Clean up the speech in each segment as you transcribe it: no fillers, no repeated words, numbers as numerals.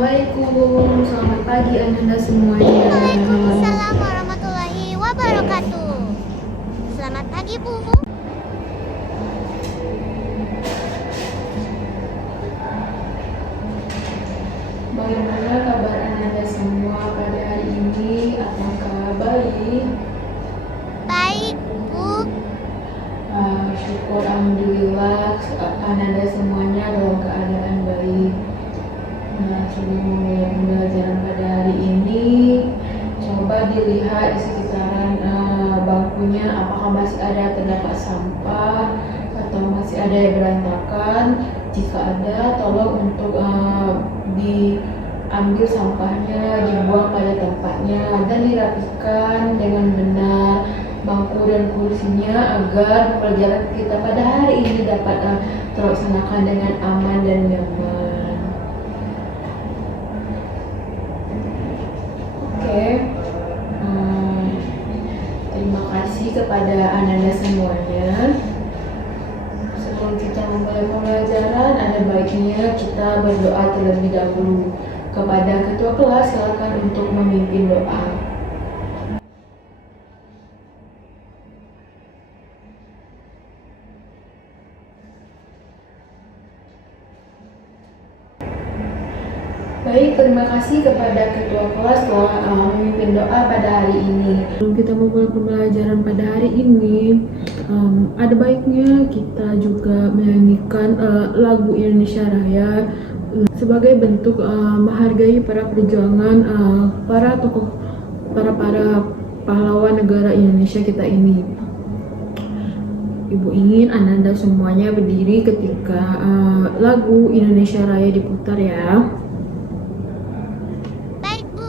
Assalamualaikum, selamat pagi Ananda semuanya. Waalaikumsalam warahmatullahi wabarakatuh. Selamat pagi, Bu. Bagaimana kabar Ananda semua pada hari ini? Apakah baik? Baik, Bu. Syukur Alhamdulillah Ananda semuanya dalam keadaan baik. Sebelum memulai pembelajaran pada hari ini, coba dilihat di sekitaran bangkunya apakah masih ada terdapat sampah atau masih ada yang berantakan. Jika ada, tolong untuk diambil sampahnya, dibuang pada tempatnya dan dirapikan dengan benar bangku dan kursinya agar pembelajaran kita pada hari ini dapat terlaksanakan dengan aman dan nyaman. Oke. Terima kasih kepada Ananda semuanya. Sebelum kita memulai pembelajaran, ada baiknya kita berdoa terlebih dahulu. Kepada ketua kelas, silakan untuk memimpin doa. Baik, terima kasih kepada ketua kelas telah memimpin doa pada hari ini. Sebelum kita memulai pembelajaran pada hari ini, ada baiknya kita juga menyanyikan lagu Indonesia Raya sebagai bentuk menghargai para perjuangan para tokoh, para pahlawan negara Indonesia kita ini. Ibu ingin Ananda semuanya berdiri ketika lagu Indonesia Raya diputar ya. Baik, Bu.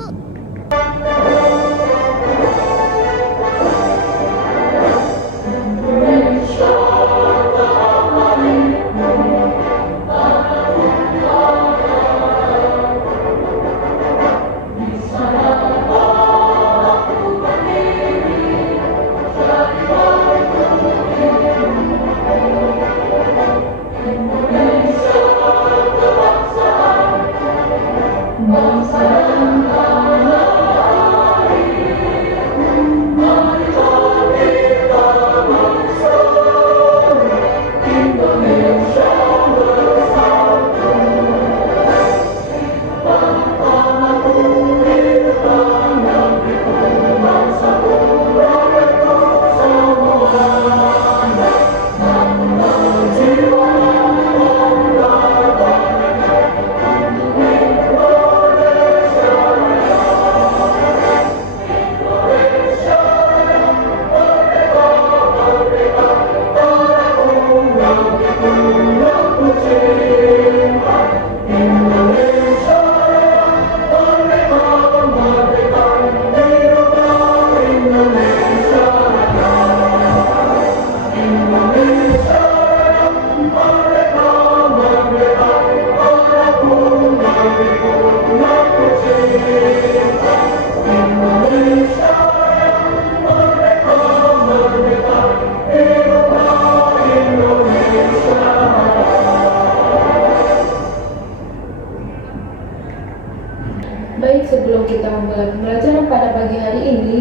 Baik, sebelum kita memulai pembelajaran pada pagi hari ini,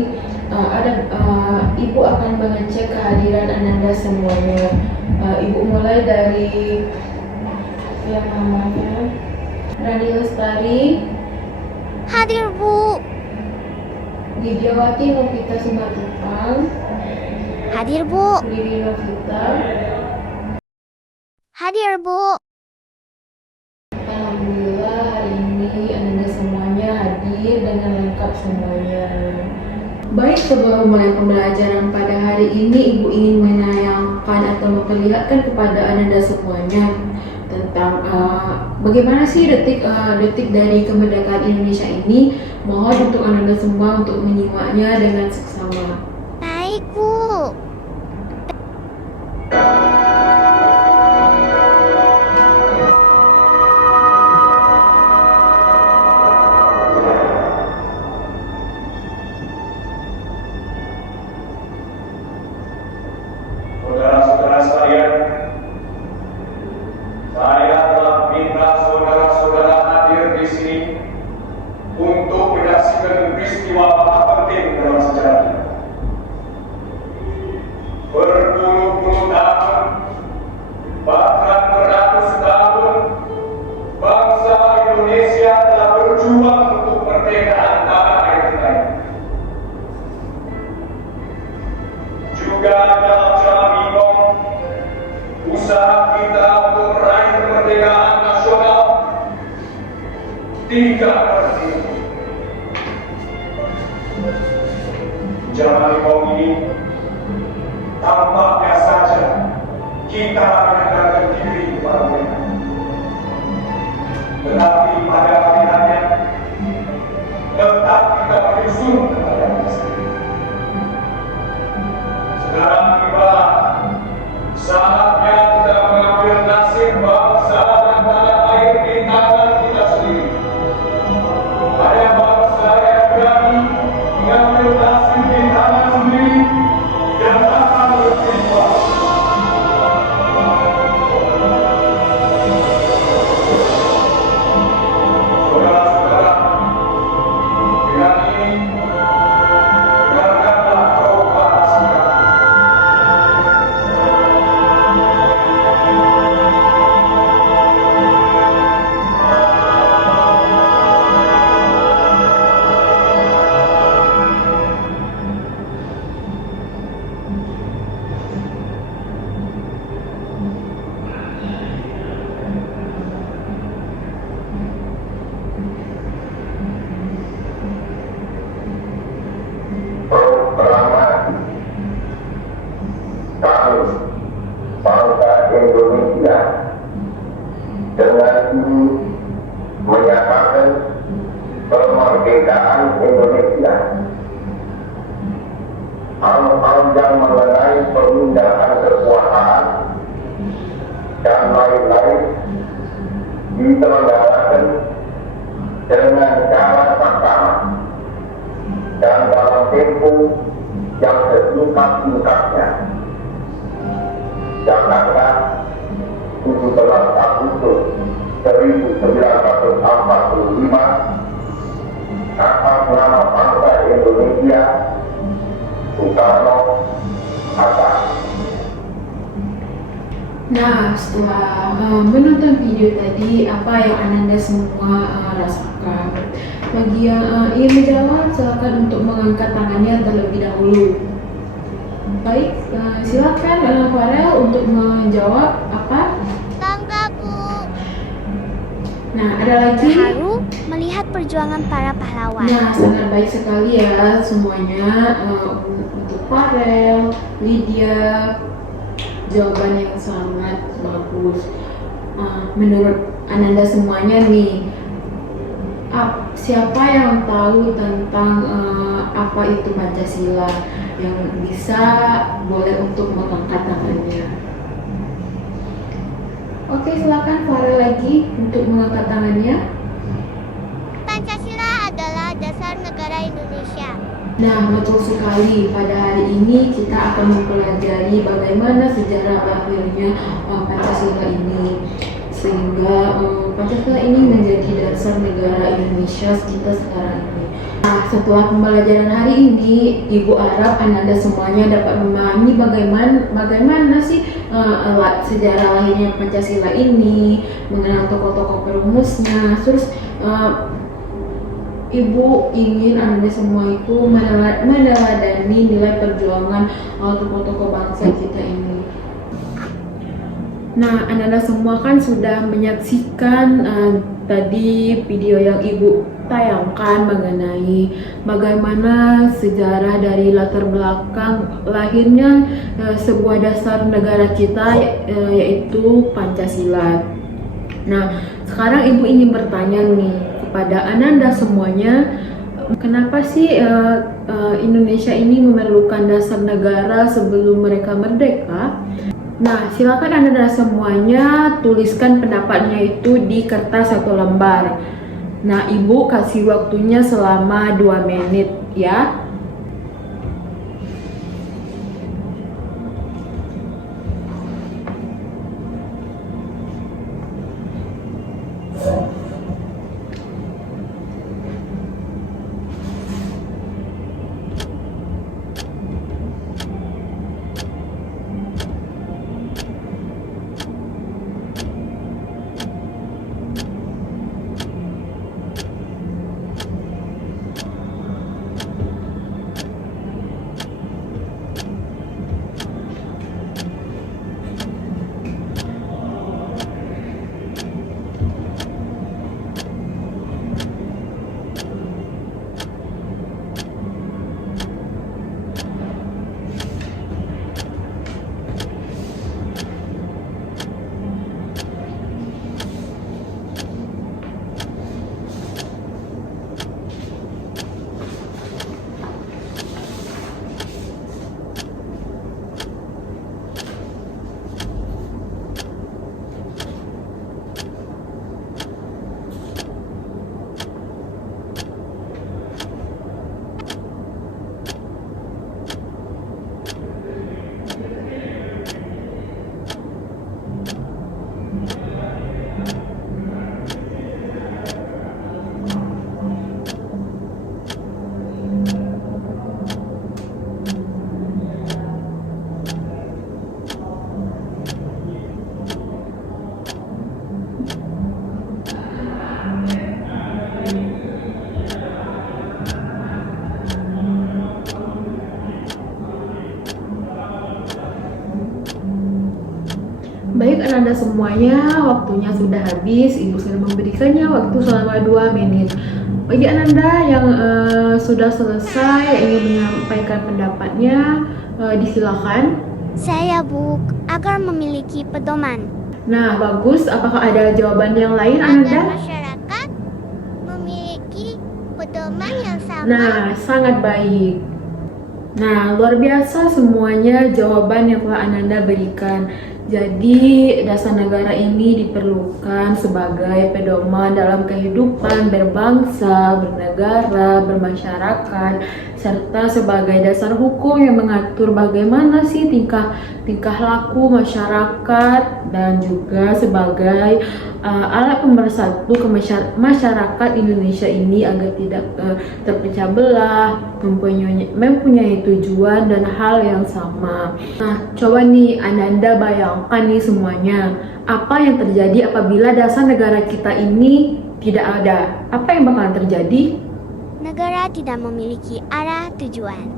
Ibu akan mengecek kehadiran Ananda semuanya. Ibu mulai dari yang namanya Rani Lestari, Hadir, Bu. Didiawati Novita Simatupang, Hadir, Bu. Riri Novita. Hadir, Bu. Alhamdulillah hari ini Ananda semuanya hadir dengan lengkap semuanya. Baik, sebelum memulai pembelajaran pada hari ini, Ibu ingin menayangkan atau memperlihatkan kepada Ananda semuanya tentang bagaimana sih detik dari kemerdekaan Indonesia ini. Mohon untuk Ananda semua untuk menyimaknya dengan seksama. Baik, Bu. Saudara-saudara sekalian, saya telah minta saudara-saudara hadir di sini tidak berhenti. Menjalani kaum ini, tampaknya saja kita menyandarkan diri kepada mereka. Tetapi pada akhirnya, tetap kita bersyukur kepada diri sendiri. Sekarang tiba saatnya kita mengambil nasib bangsa dan tanah air di tangan kita sendiri. Ada bangsa yang berani mengambil nasib di tangan sendiri dan akan berjaya. Saudara-saudara, dengan ini dengarkanlah proklamasi kami. Proklamasi kami bangsa Indonesia dengan ini menyatakan kemerdekaan Indonesia. Hal-hal yang mengenai pemindahan kekuasaan dan lain-lain diselenggarakan dengan cara saksama dan dalam tempo yang sesingkat-singkatnya. Jakarta, 17 Agustus 1945, atas nama bangsa Indonesia, Soekarno, Hatta. Nah, setelah menonton video tadi, apa yang Ananda semua rasakan? Bagi yang ingin menjawab, silakan untuk mengangkat tangannya terlebih dahulu. Baik, silakan Farel untuk menjawab apa? Bangga, Bu. Nah, ada lagi? Terharu melihat perjuangan para pahlawan. Nah, sangat baik sekali ya semuanya untuk Farel, Lydia, jawaban yang sangat bagus. Menurut Ananda semuanya nih, siapa yang tahu tentang apa itu Pancasila? Yang bisa boleh untuk mengangkat tangannya. Oke, silakan Farel lagi untuk mengangkat tangannya. Pancasila adalah dasar negara Indonesia. Nah, betul sekali. Pada hari ini kita akan mempelajari bagaimana sejarah lahirnya Pancasila ini. Sehingga Pancasila ini menjadi dasar negara Indonesia kita sekarang ini. Nah, setelah pembelajaran hari ini, Ibu harap Ananda semuanya dapat memahami bagaimana sih sejarah lahirnya Pancasila ini, mengenal tokoh-tokoh perumusnya. Terus Ibu ingin Anda semua itu meneladani nilai perjuangan tokoh-tokoh bangsa kita ini. Nah, Anda semua kan sudah menyaksikan tadi video yang Ibu tayangkan mengenai bagaimana sejarah dari latar belakang lahirnya sebuah dasar negara kita yaitu Pancasila. Nah, sekarang Ibu ingin bertanya nih kepada Ananda semuanya, kenapa sih Indonesia ini memerlukan dasar negara sebelum mereka merdeka? Nah, silakan Anda semuanya tuliskan pendapatnya itu di kertas atau lembar. Nah, Ibu kasih waktunya selama 2 menit ya. Ananda semuanya, waktunya sudah habis. Ibu sudah memberikannya waktu selama 2 menit. Bagi Ananda yang sudah selesai, yang ingin menyampaikan pendapatnya, disilakan. Saya, Bu, agar memiliki pedoman Nah, bagus. Apakah ada jawaban yang lain, agar Ananda? masyarakat memiliki pedoman yang sama. Nah, sangat baik. Nah, luar biasa semuanya jawaban yang telah Ananda berikan. Jadi, dasar negara ini diperlukan sebagai pedoman dalam kehidupan berbangsa, bernegara, bermasyarakat, serta sebagai dasar hukum yang mengatur bagaimana sih tingkah laku masyarakat, dan juga sebagai alat pemersatu masyarakat Indonesia ini agar tidak terpecah belah, mempunyai tujuan dan hal yang sama. Nah, coba nih Ananda bayangkan nih semuanya, apa yang terjadi apabila dasar negara kita ini tidak ada? Apa yang bakalan terjadi? Negara tidak memiliki arah tujuan.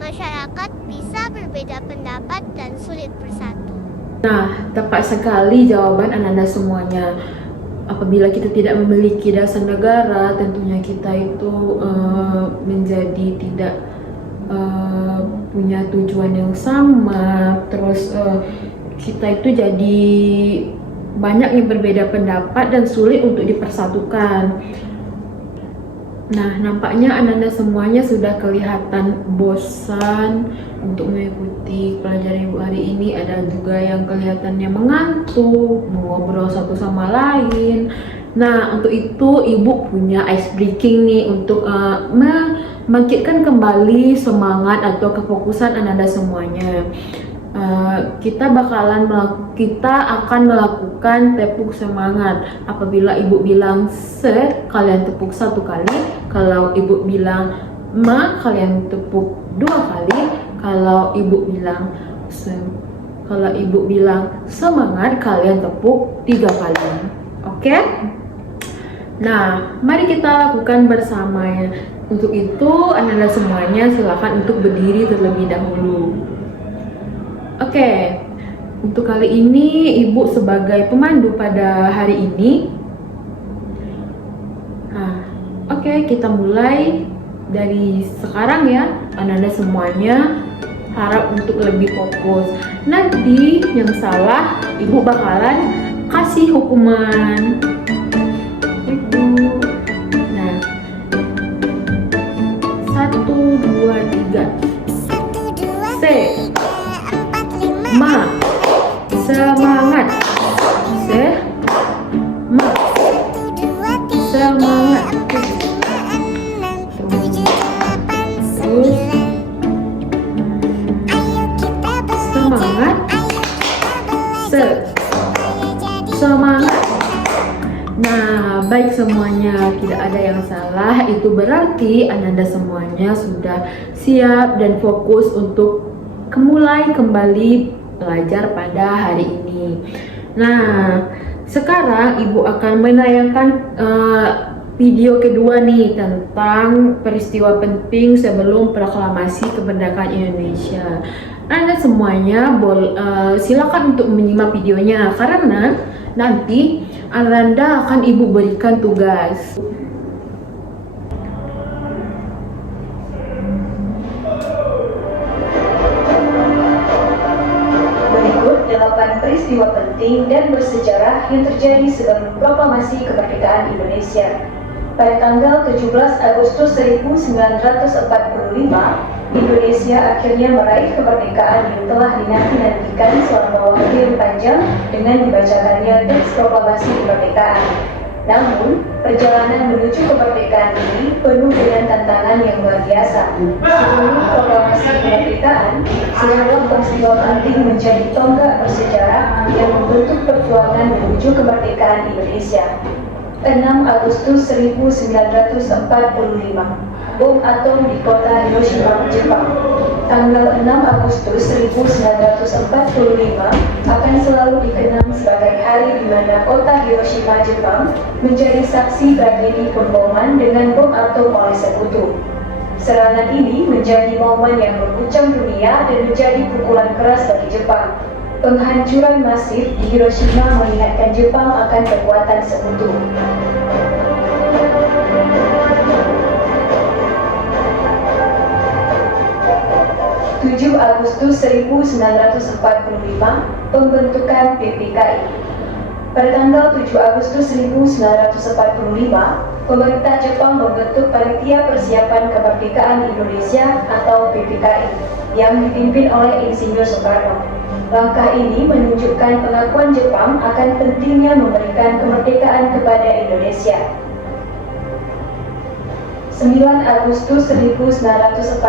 Masyarakat bisa berbeda pendapat dan sulit bersatu. Nah, tepat sekali jawaban Ananda semuanya. Apabila kita tidak memiliki dasar negara, tentunya kita itu menjadi tidak punya tujuan yang sama. Terus kita itu jadi banyak yang berbeda pendapat dan sulit untuk dipersatukan. Nah, nampaknya Ananda semuanya sudah kelihatan bosan untuk mengikuti pelajaran Ibu hari ini. Ada juga yang kelihatannya mengantuk, mengobrol satu sama lain. Nah, untuk itu Ibu punya ice breaking nih untuk membangkitkan kembali semangat atau kefokusan Ananda semuanya. Kita akan melakukan tepuk semangat. Apabila Ibu bilang se, kalian tepuk 1 kali. Kalau Ibu bilang ma, kalian tepuk 2 kali. Kalau Ibu bilang semangat, kalian tepuk 3 kali. Oke? Nah, mari kita lakukan bersama ya. Untuk itu, Ananda semuanya silakan untuk berdiri terlebih dahulu. Oke, untuk kali ini Ibu sebagai pemandu pada hari ini. Nah, oke, kita mulai dari sekarang ya. Ananda semuanya harap untuk lebih fokus. Nanti yang salah Ibu bakalan kasih hukuman. Itu. Nah, 1, 2, 3. C. Ma, semangat. Se, ma, semangat. Terus, semangat. Se, semangat. Nah, baik semuanya, tidak ada yang salah. Itu berarti Ananda semuanya sudah siap dan fokus untuk mulai kembali belajar pada hari ini. Nah, sekarang Ibu akan menayangkan video kedua nih tentang peristiwa penting sebelum proklamasi kemerdekaan Indonesia. Anda semuanya silakan untuk menyimak videonya karena nanti Ananda akan Ibu berikan tugas. Peristiwa penting dan bersejarah yang terjadi sebelum proklamasi kemerdekaan Indonesia. Pada tanggal 17 Agustus 1945, Indonesia akhirnya meraih kemerdekaan yang telah dinanti-nantikan selama waktu yang panjang dengan dibacakannya teks proklamasi kemerdekaan. Namun, perjalanan menuju kemerdekaan ini penuh dengan tantangan yang luar biasa. Sebelum proklamasi kemerdekaan, sebuah peristiwa penting menjadi tonggak bersejarah yang membentuk perjuangan menuju kemerdekaan Indonesia. 6 Agustus 1945, bom atom di kota Hiroshima, Jepang. Tanggal 6 Agustus 1945 akan selalu dikenang sebagai hari di mana kota Hiroshima, Jepang menjadi saksi tragedi pemboman dengan bom atom oleh sekutu. Serangan ini menjadi momen yang mengguncang dunia dan menjadi pukulan keras bagi Jepang. Penghancuran masif di Hiroshima mengingatkan Jepang akan kekuatan sekutu. 7 Agustus 1945, pembentukan PPKI. Pada tanggal 7 Agustus 1945, pemerintah Jepang membentuk Panitia Persiapan Kemerdekaan Indonesia atau PPKI yang dipimpin oleh Insinyur Soekarno. Langkah ini menunjukkan pengakuan Jepang akan pentingnya memberikan kemerdekaan kepada Indonesia. 9 Agustus 1945,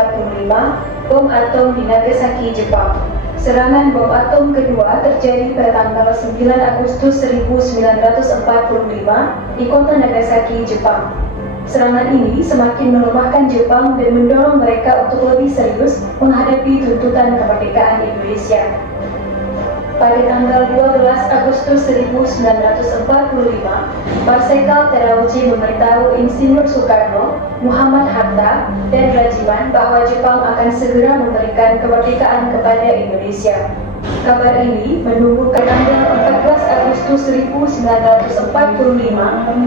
bom atom di Nagasaki, Jepang. Serangan bom atom kedua terjadi pada tanggal 9 Agustus 1945 di kota Nagasaki, Jepang. Serangan ini semakin melemahkan Jepang dan mendorong mereka untuk lebih serius menghadapi tuntutan kemerdekaan Indonesia. Pada tanggal 12 Agustus 1945, Marsekal Terauchi memberitahu Insinyur Soekarno, Muhammad Hatta, dan Rajiman bahwa Jepang akan segera memberikan kemerdekaan kepada Indonesia. Kabar ini menunggu ke tanggal 14 Agustus 1945,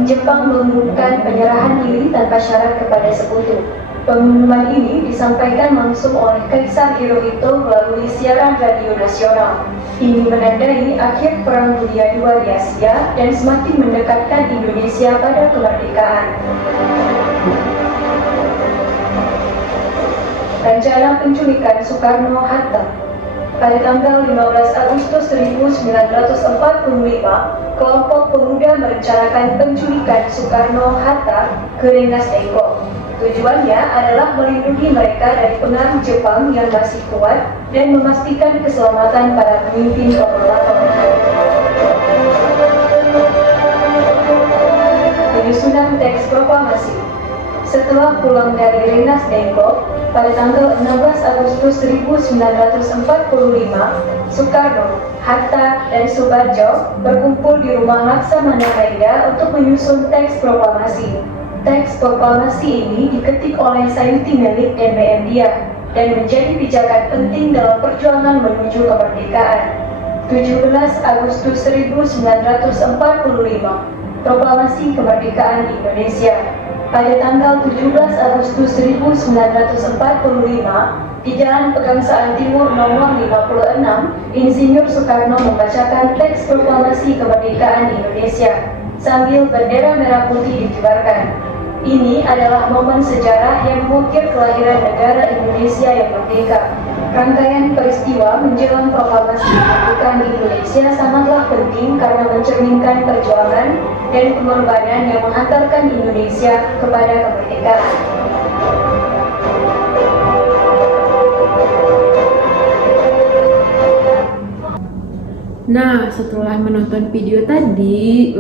Jepang mengumumkan penyerahan diri tanpa syarat kepada sekutu. Pengumuman ini disampaikan langsung oleh Kaisar Hirohito melalui siaran radio nasional. Ini menandai akhir Perang Dunia II di Asia dan semakin mendekatkan Indonesia pada kemerdekaan. Rencana penculikan Soekarno-Hatta. Pada tanggal 15 Agustus 1945, kelompok pemuda merencanakan penculikan Soekarno-Hatta ke Rengas Dengklok. Tujuannya adalah melindungi mereka dari pengaruh Jepang yang masih kuat dan memastikan keselamatan para pemimpin proklamator. Penyusunan teks proklamasi. Setelah pulang dari Rengas Dengklok, pada tanggal 16 Agustus 1945, Soekarno, Hatta, dan Soebardjo berkumpul di rumah Laksamana Maeda untuk menyusun teks proklamasi. Teks proklamasi ini diketik oleh Sayuti Melik dan B.M. Dia dan menjadi pijakan penting dalam perjuangan menuju kemerdekaan. 17 Agustus 1945, Proklamasi Kemerdekaan Indonesia. Pada tanggal 17 Agustus 1945, di Jalan Pegangsaan Timur nomor 56, Insinyur Soekarno membacakan teks proklamasi kemerdekaan Indonesia sambil bendera merah putih dikibarkan. Ini adalah momen sejarah yang mengukir kelahiran negara Indonesia yang merdeka. Rangkaian peristiwa menjelang proklamasi kemerdekaan Indonesia sangatlah penting karena mencerminkan perjuangan dan pengorbanan yang menghantarkan Indonesia kepada kemerdekaan. Nah, setelah menonton video tadi,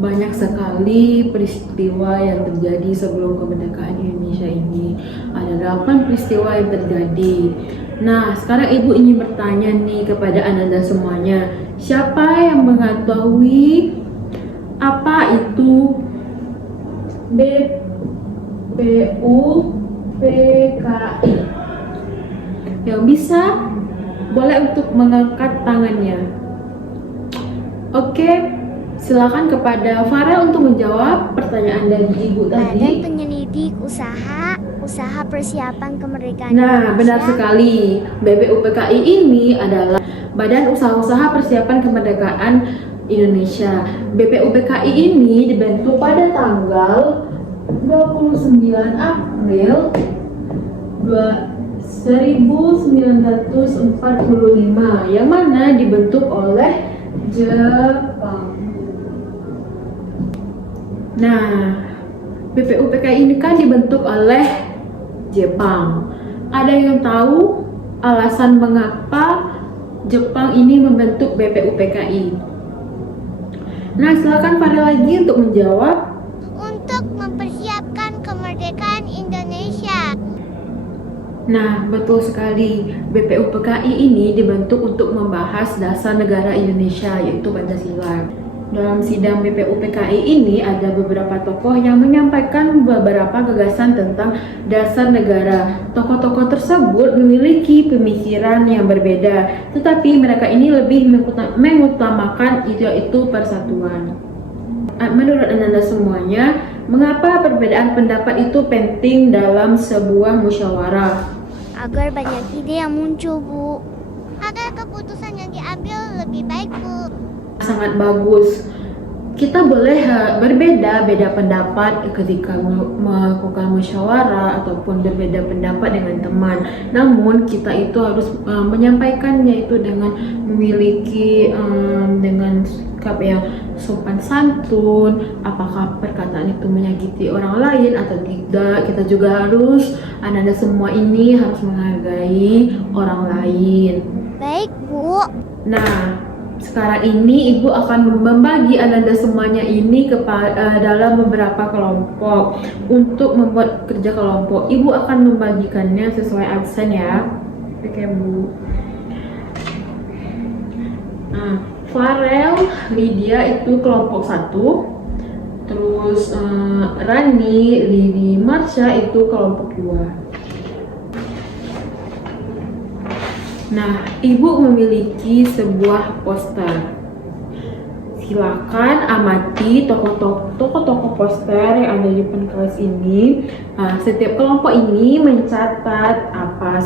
banyak sekali peristiwa yang terjadi sebelum kemerdekaan Indonesia ini. Ada 8 peristiwa yang terjadi. Nah, sekarang Ibu ingin bertanya nih kepada Anda semuanya. Siapa yang mengetahui apa itu BPUPKI? Yang bisa boleh untuk mengangkat tangannya. Oke. Silakan kepada Farel untuk menjawab pertanyaan dari Ibu tadi. Badan Penyelidik Usaha Persiapan Kemerdekaan Nah, Indonesia. benar sekali. BPUPKI ini adalah Badan Usaha Persiapan Kemerdekaan Indonesia. BPUPKI ini dibentuk pada tanggal 29 April 1945 yang mana dibentuk oleh Jepang. Nah, BPUPKI ini kan dibentuk oleh Jepang. Ada yang tahu alasan mengapa Jepang ini membentuk BPUPKI? Nah, silakan Farel lagi untuk menjawab. Untuk mempersiapkan kemerdekaan Indonesia. Nah, betul sekali. BPUPKI ini dibentuk untuk membahas dasar negara Indonesia, yaitu Pancasila. Dalam sidang BPUPKI ini ada beberapa tokoh yang menyampaikan beberapa gagasan tentang dasar negara. Tokoh-tokoh tersebut memiliki pemikiran yang berbeda, tetapi mereka ini lebih mengutamakan yaitu persatuan. Menurut Ananda semuanya, mengapa perbedaan pendapat itu penting dalam sebuah musyawarah? Agar banyak ide yang muncul, Bu. Agar keputusan yang diambil lebih baik, Bu. Sangat bagus. Kita boleh berbeda-beda pendapat ketika melakukan musyawarah ataupun berbeda pendapat dengan teman. Namun kita itu harus menyampaikannya itu dengan memiliki dengan sikap yang sopan santun. Apakah perkataan itu menyakiti orang lain atau tidak? Kita juga harus, Ananda semua ini harus menghargai orang lain. Baik, Bu. Nah, sekarang ini Ibu akan membagi Ananda semuanya ini dalam beberapa kelompok. Untuk membuat kerja kelompok, Ibu akan membagikannya sesuai absen ya. Oke, Bu. Nah, Farel, Lydia itu kelompok 1. Terus Rani, Lili, Marsha itu kelompok 2. Nah, Ibu memiliki sebuah poster. Silakan amati tokoh-tokoh poster yang ada di depan kelas ini. Nah, setiap kelompok ini mencatat apa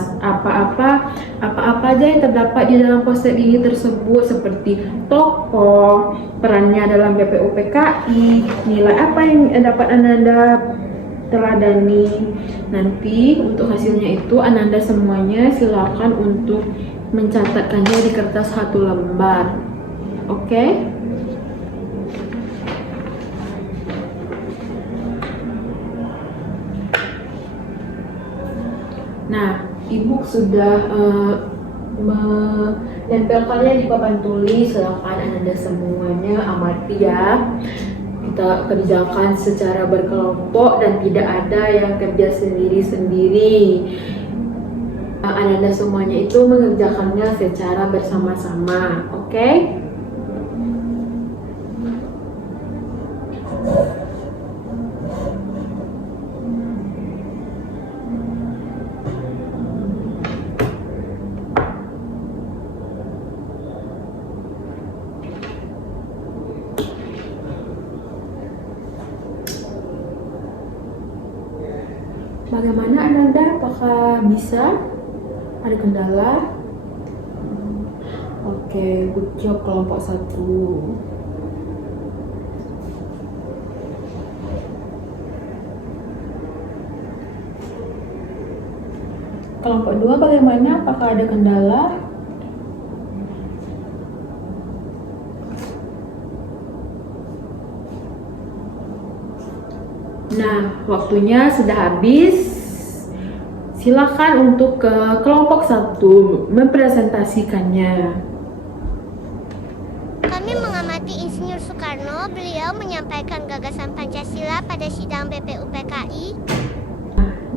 aja yang terdapat di dalam poster ini tersebut, seperti tokoh, perannya dalam BPUPKI, nilai apa yang dapat Ananda teladani. Nanti untuk hasilnya itu Ananda semuanya silakan untuk mencatatkannya di kertas 1 lembar. Oke? Nah, Ibu sudah menempelkannya di papan tulis. Silakan Ananda semuanya amati ya. Kita kerjakan secara berkelompok dan tidak ada yang kerja sendiri-sendiri. Ananda semuanya itu mengerjakannya secara bersama-sama, oke? Bagaimana Ananda? Apakah bisa? Ada kendala? Oke, good job kelompok 1. Kelompok 2 bagaimana? Apakah ada kendala? Nah, waktunya sudah habis. Silakan untuk ke kelompok 1 mempresentasikannya. Kami mengamati Insinyur Soekarno. Beliau menyampaikan gagasan Pancasila pada sidang BPUPKI.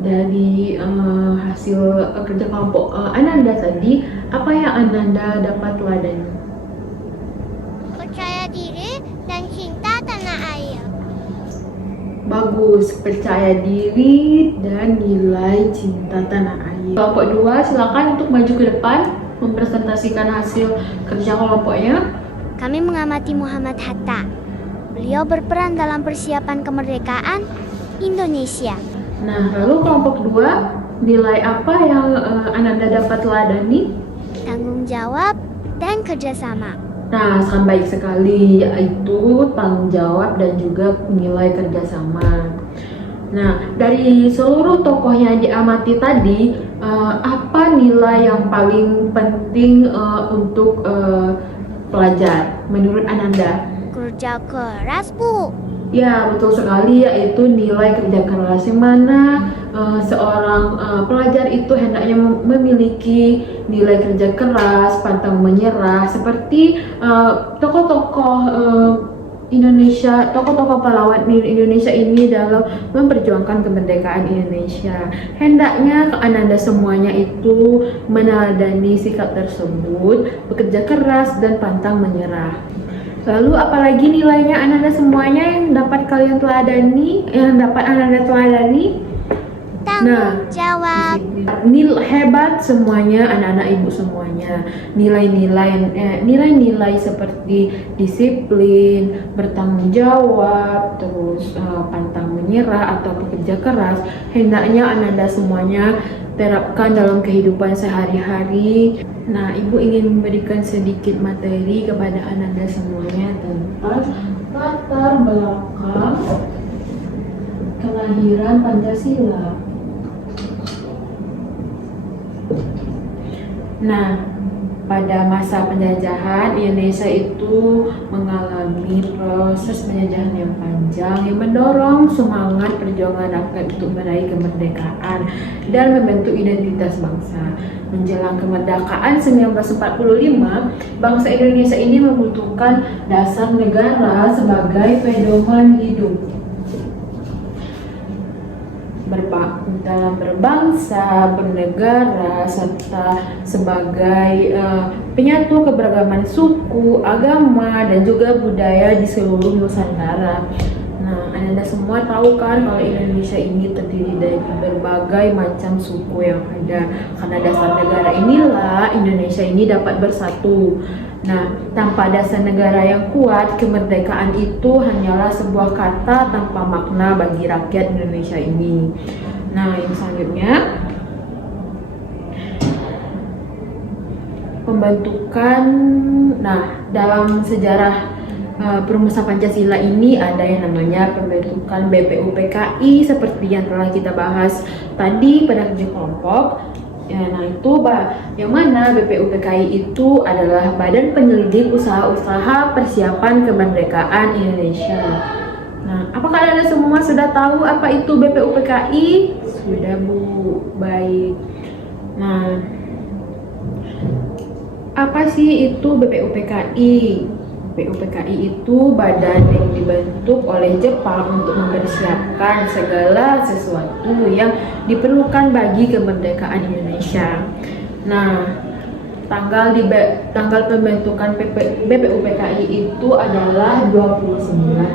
Dari hasil kerja kelompok Ananda tadi, apa yang Ananda dapat teladani? Percaya diri dan cinta tanah air. Bagus, percaya diri dan nilai cinta tanah air. Kelompok 2 silakan untuk maju ke depan mempresentasikan hasil kerja kelompoknya. Kami mengamati Muhammad Hatta. Beliau berperan dalam persiapan kemerdekaan Indonesia. Nah, lalu kelompok 2, nilai apa yang Ananda dapat teladani? Tanggung jawab dan kerjasama. Nah, sangat baik sekali, yaitu tanggung jawab dan juga nilai kerjasama. Nah, dari seluruh tokoh yang diamati tadi, apa nilai yang paling penting untuk pelajar menurut Ananda? Kerja keras, Bu. Ya, betul sekali, yaitu nilai kerja keras, yang mana seorang pelajar itu hendaknya memiliki nilai kerja keras, pantang menyerah, seperti tokoh-tokoh Indonesia, tokoh-tokoh pahlawan Indonesia ini dalam memperjuangkan kemerdekaan Indonesia. Hendaknya Ananda semuanya itu meneladani sikap tersebut, bekerja keras dan pantang menyerah. Lalu apalagi nilainya anak-anak semuanya yang dapat kalian teladani, yang dapat anak-anak teladani? Tanggung jawab. Nilai hebat semuanya, anak-anak ibu semuanya. Nilai-nilai seperti disiplin, bertanggung jawab, terus pantang menyerah atau bekerja keras, hendaknya anak-anak semuanya terapkan dalam kehidupan sehari-hari. Nah, ibu ingin memberikan sedikit materi kepada anak-anak semuanya tentang latar belakang kelahiran Pancasila. Nah, pada masa penjajahan, Indonesia itu mengalami proses penjajahan yang panjang yang mendorong semangat perjuangan rakyat untuk meraih kemerdekaan dan membentuk identitas bangsa. Menjelang kemerdekaan 1945, bangsa Indonesia ini membutuhkan dasar negara sebagai pedoman hidup. Dalam berbangsa, bernegara, serta sebagai penyatu keberagaman suku, agama, dan juga budaya di seluruh Nusantara. Nah, Anda semua tahu kan kalau Indonesia ini terdiri dari berbagai macam suku yang ada. Karena dasar negara inilah Indonesia ini dapat bersatu. Nah, tanpa dasar negara yang kuat, kemerdekaan itu hanyalah sebuah kata tanpa makna bagi rakyat Indonesia ini. Nah, yang selanjutnya, pembentukan. Nah, dalam sejarah perumusan Pancasila ini ada yang namanya pembentukan BPUPKI seperti yang telah kita bahas tadi pada kerja kelompok. Ya, nah itu yang mana BPUPKI itu adalah Badan Penyelidik Usaha-Usaha Persiapan Kemerdekaan Indonesia. Nah, apakah Anda semua sudah tahu apa itu BPUPKI? Sudah, Bu. Baik. Nah, apa sih itu BPUPKI? BPUPKI itu badan yang dibentuk oleh Jepang untuk mempersiapkan segala sesuatu yang diperlukan bagi kemerdekaan Indonesia. Nah, tanggal pembentukan BPUPKI itu adalah 29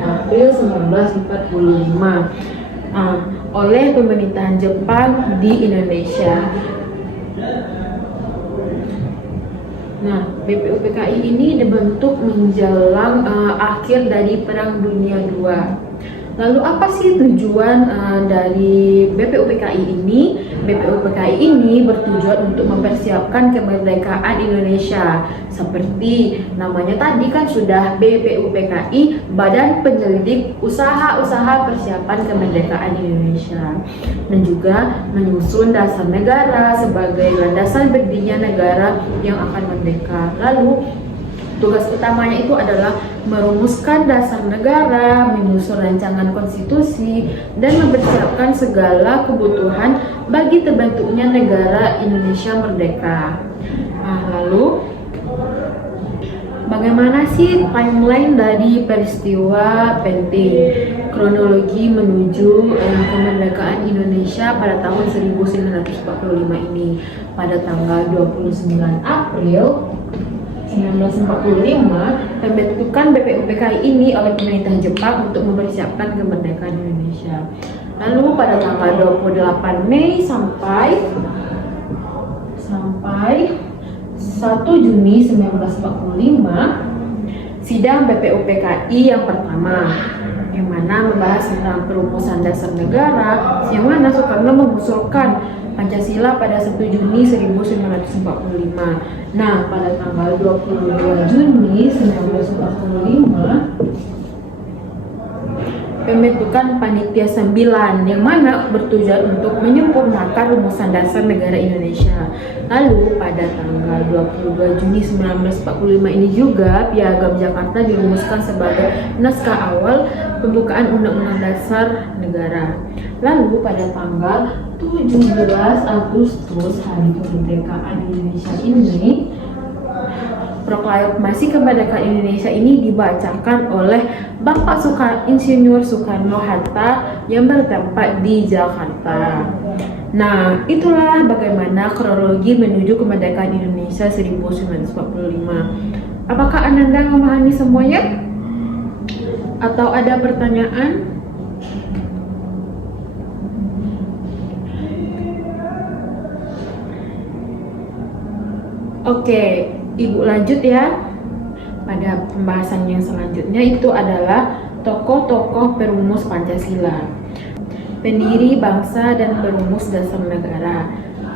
April 1945 oleh pemerintahan Jepang di Indonesia. Nah, BPUPKI ini dibentuk menjelang akhir dari Perang Dunia II. Lalu apa sih tujuan dari BPUPKI ini? BPUPKI ini bertujuan untuk mempersiapkan kemerdekaan Indonesia. Seperti namanya tadi kan sudah BPUPKI, Badan Penyelidik Usaha-Usaha Persiapan Kemerdekaan Indonesia. Dan juga menyusun dasar negara sebagai landasan berdirinya negara yang akan merdeka. Lalu tugas utamanya itu adalah merumuskan dasar negara, menyusun rancangan konstitusi, dan mempersiapkan segala kebutuhan bagi terbentuknya negara Indonesia merdeka. Nah, lalu bagaimana sih timeline dari peristiwa penting kronologi menuju kemerdekaan Indonesia pada tahun 1945 ini? Pada tanggal 29 April 1945, pembentukan BPUPKI ini oleh pemerintah Jepang untuk mempersiapkan kemerdekaan Indonesia. Lalu pada tanggal 28 Mei sampai 1 Juni 1945, sidang BPUPKI yang pertama, yang mana membahas tentang perumusan dasar negara, yang mana Soekarno mengusulkan Pancasila pada 1 Juni 1945. Nah, pada tanggal 22 Juni 1945, pembentukan Panitia 9 yang mana bertujuan untuk menyempurnakan rumusan dasar negara Indonesia. Lalu pada tanggal 22 Juni 1945 ini juga Piagam Jakarta dirumuskan sebagai naskah awal pembukaan Undang-Undang Dasar Negara. Lalu pada tanggal 17 Agustus hari kemerdekaan Indonesia ini, Proklamasi Kemerdekaan Indonesia ini dibacakan oleh Bapak Insinyur Soekarno-Hatta yang bertempat di Jakarta. Nah, itulah bagaimana kronologi menuju kemerdekaan Indonesia 1945. Apakah Ananda memahami semuanya? Atau ada pertanyaan? Oke, Ibu lanjut ya. Pada pembahasan yang selanjutnya itu adalah tokoh-tokoh perumus Pancasila, pendiri bangsa dan perumus dasar negara.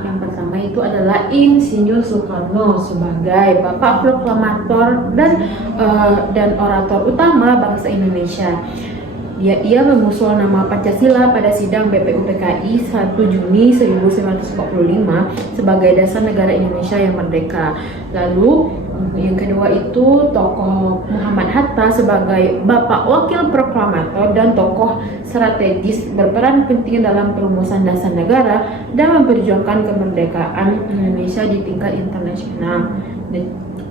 Yang pertama itu adalah Insinyur Soekarno sebagai bapak proklamator dan orator utama bangsa Indonesia. Ia mengusul nama Pancasila pada sidang BPUPKI 1 Juni 1945 sebagai dasar negara Indonesia yang merdeka. Lalu yang kedua itu tokoh Muhammad Hatta sebagai bapak wakil proklamator dan tokoh strategis berperan penting dalam perumusan dasar negara dan memperjuangkan kemerdekaan Indonesia di tingkat internasional.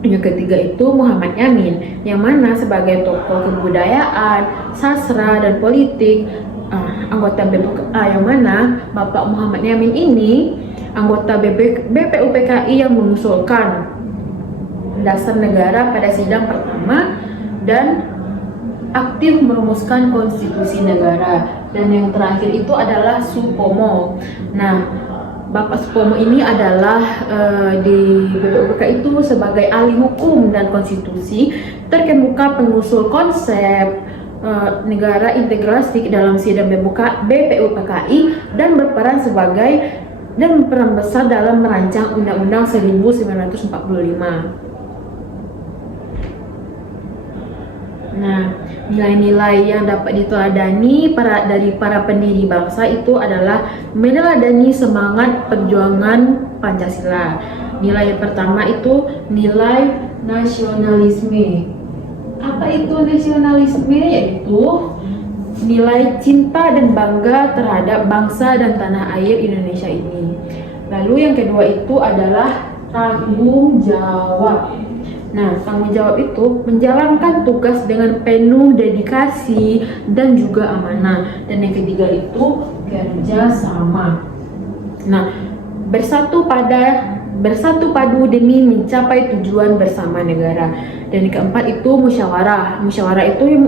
Yang ketiga itu Muhammad Yamin, yang mana sebagai tokoh kebudayaan, sastra, dan politik, anggota BPUPKI, yang mana Bapak Muhammad Yamin ini anggota BPUPKI yang mengusulkan dasar negara pada sidang pertama dan aktif merumuskan konstitusi negara. Dan yang terakhir itu adalah Supomo. Nah, Bapak Supomo ini adalah di BPUPKI itu sebagai ahli hukum dan konstitusi, terkemuka pengusul konsep negara integrasi dalam sidang BPUPKI dan berperan besar dalam merancang Undang-Undang 1945. Nah, nilai-nilai yang dapat diteladani dari para pendiri bangsa itu adalah meneladani semangat perjuangan Pancasila. Nilai yang pertama itu nilai nasionalisme. Apa itu nasionalisme? Yaitu nilai cinta dan bangga terhadap bangsa dan tanah air Indonesia ini. Lalu yang kedua itu adalah tanggung jawab. Nah, tanggung jawab itu menjalankan tugas dengan penuh dedikasi dan juga amanah. Dan yang ketiga itu kerja sama. Nah, bersatu padu demi mencapai tujuan bersama negara. Dan yang keempat itu musyawarah. Musyawarah itu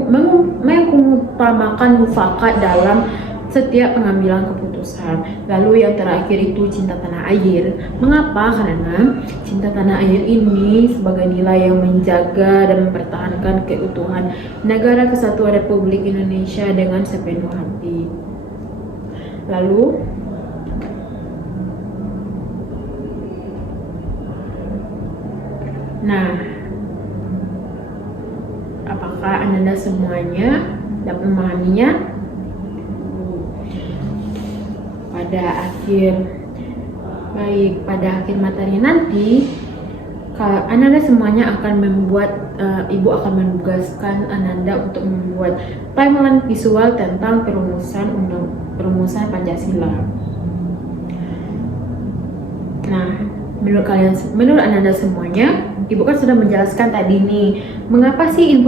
mengutamakan mufakat dalam setiap pengambilan keputusan. Lalu yang terakhir itu cinta tanah air. Mengapa? Karena cinta tanah air ini sebagai nilai yang menjaga dan mempertahankan keutuhan Negara Kesatuan Republik Indonesia dengan sepenuh hati. Lalu apakah Anda semuanya dapat memahaminya? Pada akhir materi nanti Ananda semuanya akan Ibu akan menugaskan Ananda untuk membuat timeline visual tentang perumusan Pancasila. Nah, menurut Ananda semuanya, Ibu kan sudah menjelaskan tadi nih, mengapa sih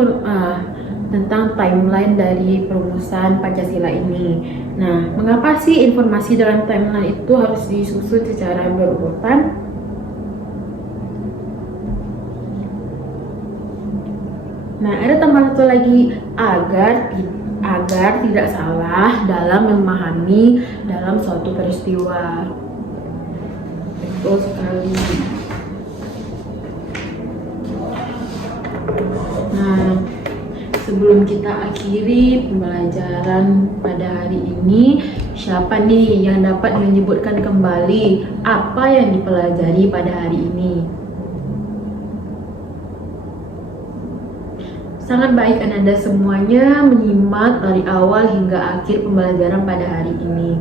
tentang timeline dari perumusan Pancasila ini. Nah, mengapa sih informasi dalam timeline itu harus disusun secara berurutan? Nah, ada tambahan satu lagi, agar tidak salah dalam memahami dalam suatu peristiwa. Betul sekali. Nah, sebelum kita akhiri pembelajaran pada hari ini, siapa nih yang dapat menyebutkan kembali apa yang dipelajari pada hari ini? Sangat baik Ananda semuanya menyimak dari awal hingga akhir pembelajaran pada hari ini.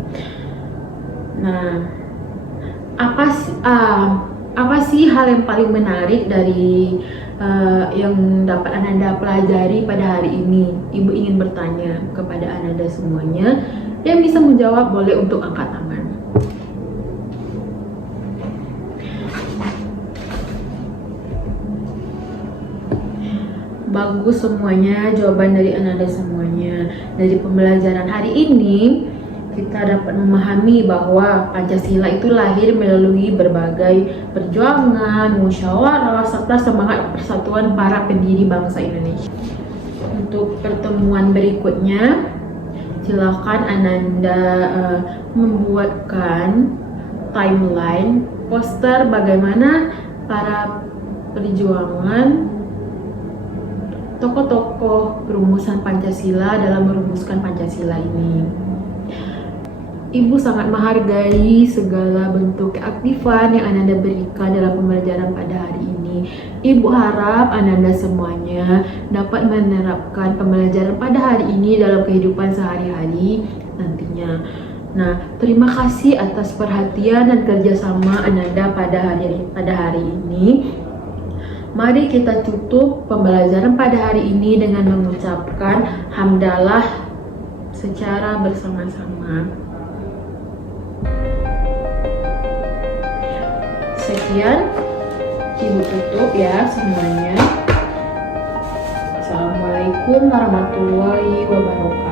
Nah, apa sih hal yang paling menarik dari yang dapat Ananda pelajari pada hari ini? Ibu ingin bertanya kepada Ananda semuanya. Yang bisa menjawab boleh untuk angkat tangan. Bagus semuanya jawaban dari Ananda semuanya. Dari pembelajaran hari ini, kita dapat memahami bahwa Pancasila itu lahir melalui berbagai perjuangan, musyawarah, serta semangat persatuan para pendiri bangsa Indonesia. Untuk pertemuan berikutnya, silakan Ananda membuatkan timeline poster bagaimana para perjuangan tokoh-tokoh perumusan Pancasila dalam merumuskan Pancasila ini. Ibu sangat menghargai segala bentuk keaktifan yang Ananda berikan dalam pembelajaran pada hari ini. Ibu harap Ananda semuanya dapat menerapkan pembelajaran pada hari ini dalam kehidupan sehari-hari nantinya. Nah, terima kasih atas perhatian dan kerjasama Ananda pada hari ini. Mari kita tutup pembelajaran pada hari ini dengan mengucapkan hamdalah secara bersama-sama. Sekian, Ibu tutup ya semuanya. Assalamualaikum warahmatullahi wabarakatuh.